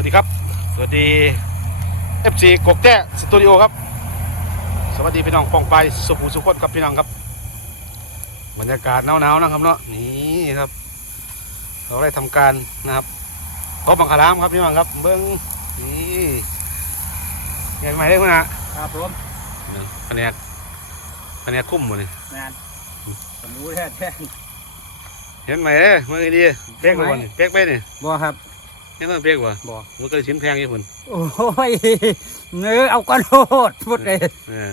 วัสดีครับ สวัสดี FC กกแต้สตูดิโอครับ สวัสดีพี่น้องป้องไปสุขุมสุขคนครับพี่น้องครับ บรรยากาศหนาวๆนะครับเนาะนี่ครับ เราได้ทำการนะครับพบบังคลามครับพี่น้องครับ เบิ้งนี่เห็นไหมได้คุณนะครับผมแผนกแผนกคุ้มหมดเลยงานผมรู้แท้แท้เห็นไหมเด้เมื่อกี้ดีเป๊กไปบ่นี่เป๊กไปนี่บ่ครับ เห็นไหมเป๊กบ่บ่มันก็ชิ้นแพงอยู่พุ่นโอ้ยเนื้อเอาก้อนโหดพูดเลยเออ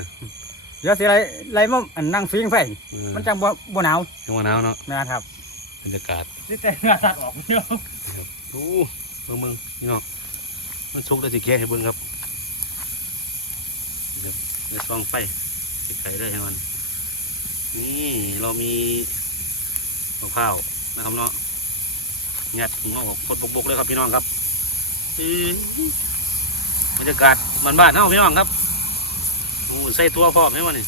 เดี๋ยวสิไรไรมาอันนั่งฟิงไฟเออมันจังบ่บ่หนาวจังหวะหนาวเนาะงานครับบรรยากาศสิแต่งานตัดออกเนาะดูเบิ่งเบิ่งนี่เนาะมันสุกได้สิแก่ให้เบิ่งครับเดี๋ยวเดี๋ยวซองไฟสิไข่ได้ให้มันนี่เรามีมะพร้าวนะครับเนาะ งัดงอกออกพดบกๆเลยครับพี่น้องครับอื้อบรรยากาศบ้านๆเนาะพี่น้องครับโอ้ใส่ตัวพร้อมให้มันนี่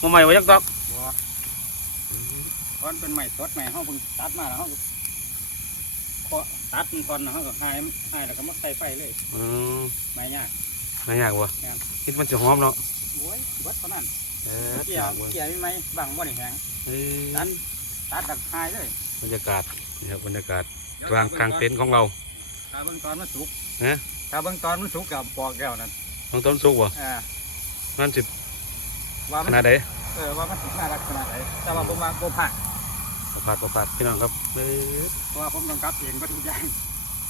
มาใหม่ว่ายักษ์ตอกบ่ก้อนเป็นใหม่สดใหม่เฮาเพิ่งตัดมาแล้วเฮาก็เคาะตัดมันก่อนนะเฮาก็หายหายแล้วก็มาใส่ไฟเลยอืมไม่ยากไม่ยากวะครับคิดมันจะหอมเนาะโอ้ยวัดเท่านั้นเออเกี่ยวเว้ยเกี่ยวมีไหมบังบ่ได้แข็งเอ้ย ตัดตัดดักหายเลยบรรยากาศนี่ครับบรรยากาศกลางกลางเต็นท์ของเราถ้าเบิ่งตอนมันสุกฮะถ้าเบิ่งตอนมันสุกกับปอกแก้วนั่นน้องต้นสุกวะอ่านั่นสิว่าขมันนาดไหนเออว่ามันน่ารักขนาดไหนแต่ว่าผมว่าโกผ่านประพาดประพาดพี่น้องครับเอ้ยเพราะว่าผมต้องกลับเองก็ทุกอย่าง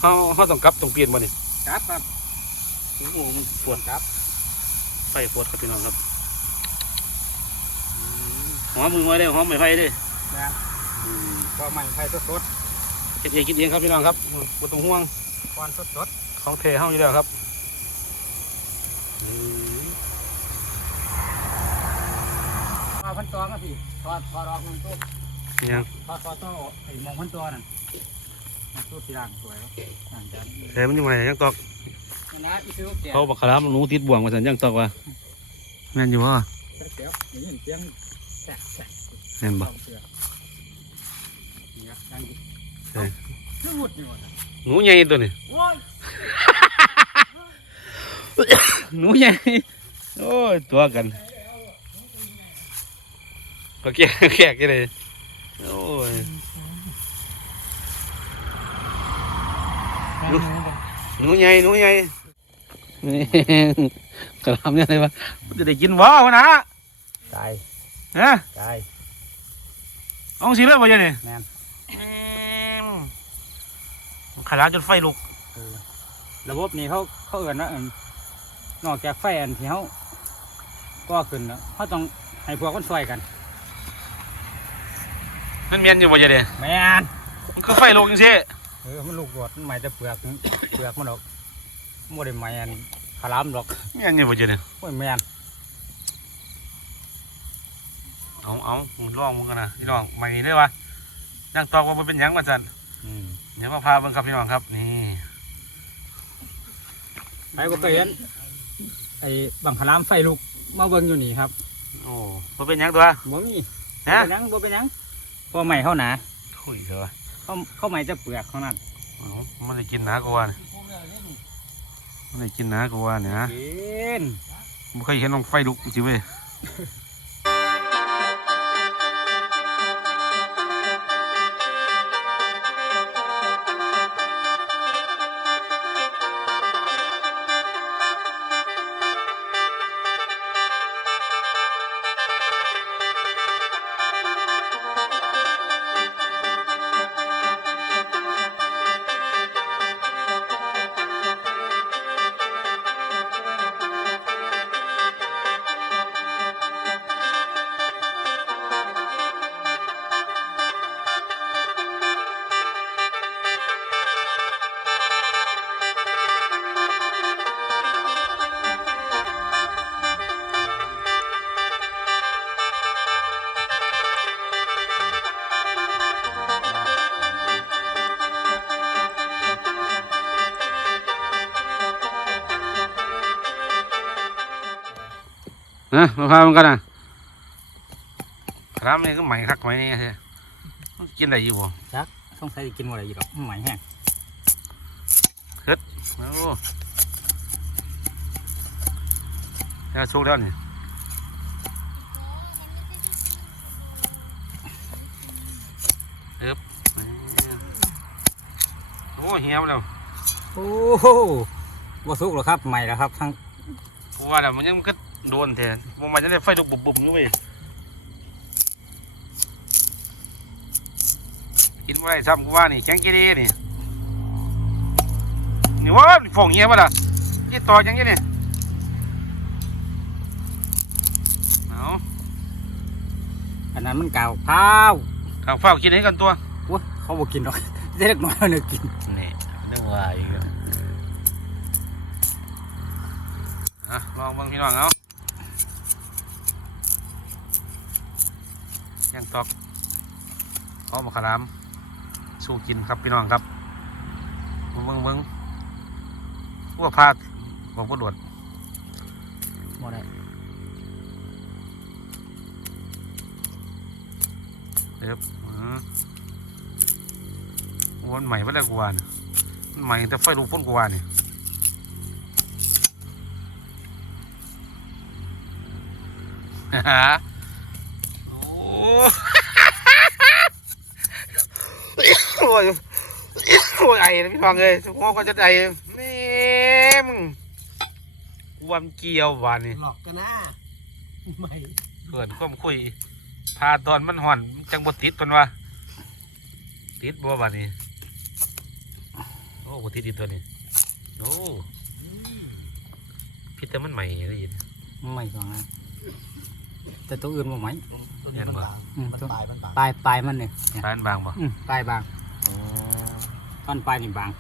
เขาเขาต้องกลับต้องเปลี่ยนบ่นี่กลับครับโอ้โหมันปวดกลับไฟปวดครับพี่น้องครับอืมหอมมือไว้ได้หอมไม่ไฟเด้นะ อืมพอใหม่ไฟสดสดคิดเองคิดเองครับพี่น้องครับบ่ต้องห่วงๆควันสดสดของเทเฮาอยู่แล้วครับอืมๆมาพันตัวมาพี่ทอดทอดออกมันตัวยังทอดทอดตัวไอ้มองพันตัวนั่นมันตัวสีด่างสวยนั่นจะเทมันอยู่ไหนยังตอกนะอีซื้อแก้วเขาบักขลามหนูติดบ่วงมาสันยังตอกว่าแม่นอยู่วะแก้วอย่างนี้เสียงแฉะแฉะแม่นบ่ หมดนี่หมดหนูใหญ่ตัวนี้โอ้ยหนูใหญ่โอ้ยตัวกันก็แก่แก่กันเลยโอ้ยหนูใหญ่หนูใหญ่นี่กระลำเนี่ยอะไรวะมันจะได้กินว้าวนะตายฮะตายเอาสิเลยบ่ยังนี่แม่นขลาจนไฟลุกเออระบบนี้เขาเขาเอื่นว่าอันนอกจากไฟอันที่เขาก็ขึ้นแล้วเขาต้องให้พวกคนช่วยกันมันเมียนอยู่บ่ยังนี่แม่นมันคือไฟลุกจังซี่เออมันลูกบวชมันหมายจะเปลือกเปลือกมันดอกมันได้หมายอันขลามดอกเมียนอยู่บ่ยังนี่โอ้ยแม่นเอาเอาลองมึงกันนะพี่น้องใหม่เลยวะ ยังตอกว่ามันเป็นหยังมาสั่นอืมเดี๋ยวมาพาเบิ่งครับพี่น้องครับ นี่ ไปบ่เคยเห็นไอ้บังขลามไฟลูกมาเบิ่งอยู่นี่ครับโอ้มันเป็นหยังตัวบ่มีฮะบ่เป็นหยังบ่เป็นหยังเพอใหม่เขาหนาคุยเถอะวะเขาเขาใหม่จะเปลือกเท่านั้นเอามันได้กินหนากว่านี่มันได้กินหนากว่าเนี่ยนะกินไม่เคยเห็นลองไฟลุกจริงๆเว้ย นะมาพามันกันนะครับนี่ก็ใหม่คักใหม่นี่ใช่มันกินได้อยู่บ่ต้องใส่กินอะไรอยู่หรอกใหม่แห้งโอ้แล้วสุกแล้วนี่เอ๊บโอ้เหี่ยวแล้วโอ้โหบ่สุกหรอกครับใหม่แล้วครับทั้งกูว่าแล้วมันยังมันก็ โดนแทนมันจะได้ไฟลุกบุบๆด้วยกินไม่ได้ซ้ำกูว่านี่แข็งเกลีนี่นี่ว่าฟองเหี้ยวะล่ะยี่ต่อยังยี่นี่เอาอันนั้นมันกาวพร้าวข้าวเฝ้ากินให้กันตัวโอ้ยเขาบอกกินหรอกเล็กน้อยเลยกินนี่นึกว่าอีกแล้วอะลองเบางพี่น้องเอา ยังตอกเอามาขารามสู้กินครับพี่น้องครับเบิ้งเบิ้งเบิ้งพวกพาดบอกว่าดวดบ่ได้เอ๊บอืมวันใหม่ไม่ได้กวานมันใหม่แต่ไฟลุกพ่นกวานนี่ฮะ โอ้โอ้ยโอ้ยไอ้นะพี่ฟังเลยสมองก็จะไอ้นี่มึงความเกี่ยวหวานนี่หลอกกันนะไม่เกิดความคุย พาตอนมันห่อน จังบติดเพิ่นว่าติดบ่บาดนี้โอ้บติดอีกตัวนี้โอ้พิษแต่มันใหม่ได้ยินไม่สองนะ แต่ตัวอื่นบ่ไหมต้นนี้มันบางอืมมันตายมันตายปลายปลายมันเนี่ยเนี่ยปานบางบ่อืมปลายบางโอ้ท่อนปลายนี่บาง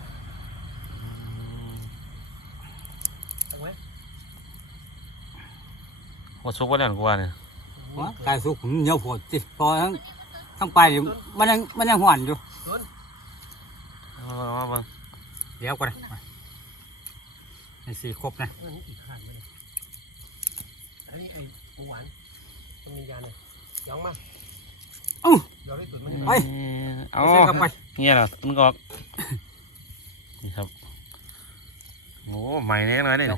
โหสุกว่านั่นกูว่าเนี่ยหัวกายสุกผมเหนียวโผดจิพอทั้งทั้งปลายนี่มันยังมันยังหวานอยู่เอามาเบิ่งเดี๋ยวก่อนนะไอ้สี่ครบนะมันอีกขาดไปเลยอันนี้ไอ้ของหวานต้อง มียาเนี่ยย้องมาเอ้าเดี๋ยวได้ตุ่นมันไปเอาใส่เข้าไปเงี้ยเหรอมันก็ออกนี่ครับโอ้ใหม่แน่นอนนี่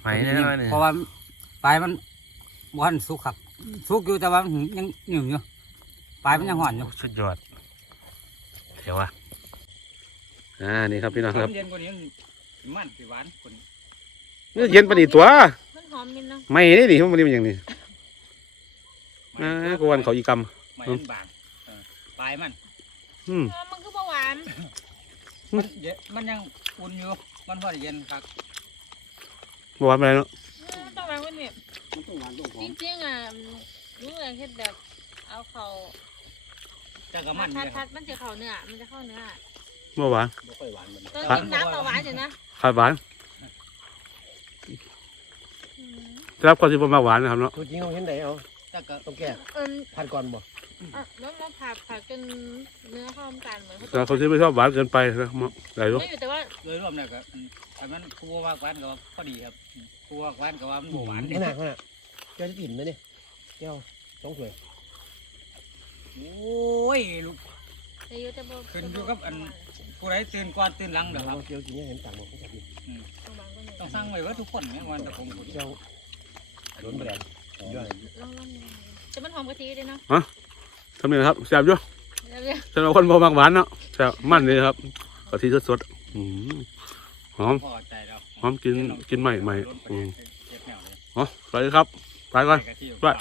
ใหม่แน่นอนนี่เพราะว่าปลายมันบ่ทันสุกครับสุกอยู่แต่ว่ามันยังหนิ่มอยู่ปลายมันยังหวานอยู่สุดยอดเดี๋ยวว่ะอ่านี่ครับพี่น้องครับเย็นกว่านี้มันสิหวานคนนี่เย็นปานนีตัวมันหอมมินเนาะไม่นี่ดิมันนี่มันอย่างนี้ อ่ากูวันเขาอีกกไม่มันบางเออปลายมันำอืม เออมันคือเบาหวานมันเย็นมันยังอุ่นอยู่ มันพอได้เย็นครับบอกว่าอะไรเนาะอืมต้องวางไว้เนี่ยมันต้องหวานต้องหอจมริงๆอะรู้เลยเฮ็ดแบบเอาเขาแต่ก็พัมัดนพัดเนี่ยพัดมันจะเข้าเนื้อมันจะเข้าเนื้อเมื่อวาน ไม่ค่อยหวานมันตัวกินน้ำต่อหวานอยู่นะขาดหวานอืมรับความที่ผมมาหวานนะครับเนาะตัวจริงเราเห็นได้เอา แต่ก็ต้องแก้เออพันก่อนบ่อะแล้วมาผัดผัดจนเนื้อเข้ากันเหมือนเขาแต่คนที่ไม่ชอบหวานเกินไปนะมาไหนรู้ไม่อยู่แต่ว่าโดยรวมเนี่ยก็อืมแต่มันครัวว่าหวานก็พอดีครับครัวว่าหวานก็ว่ามันบ่หวานขนาดขนาดเจ้าจะอิ่มนะเนี่ยเจ้าต้องสวย โอ้ยลูก แต่อยู่แต่บ่ขึ้นอยู่กับอัน ผู้ใดตื่นก่อนตื่นหลังเด้อครับเจ้ากินเนี่ยเห็นต่างบอกเขาจะกินต้องวางก็เนี่ยต้องสั่งไว้ว่าทุกคนเนี่ยวันแต่ผมพูดเจ้าโดนแบรนด์ ยอดลองลองดูแต่มันหอมกะทิด้วยเนาะทำนี่นะครับแซ่บอยู่เดี๋ยวสำหรับคนบ่มักหวานเนาะแซ่บมันเลยครับกะทิสดๆอืมหอมพอใจแล้วหอมกินกินใหม่ใหม่โดนประอืเด็มนเจ็บแนวเลยอ๋อไปครับไปก่อนใส่กะทิไปเปล่า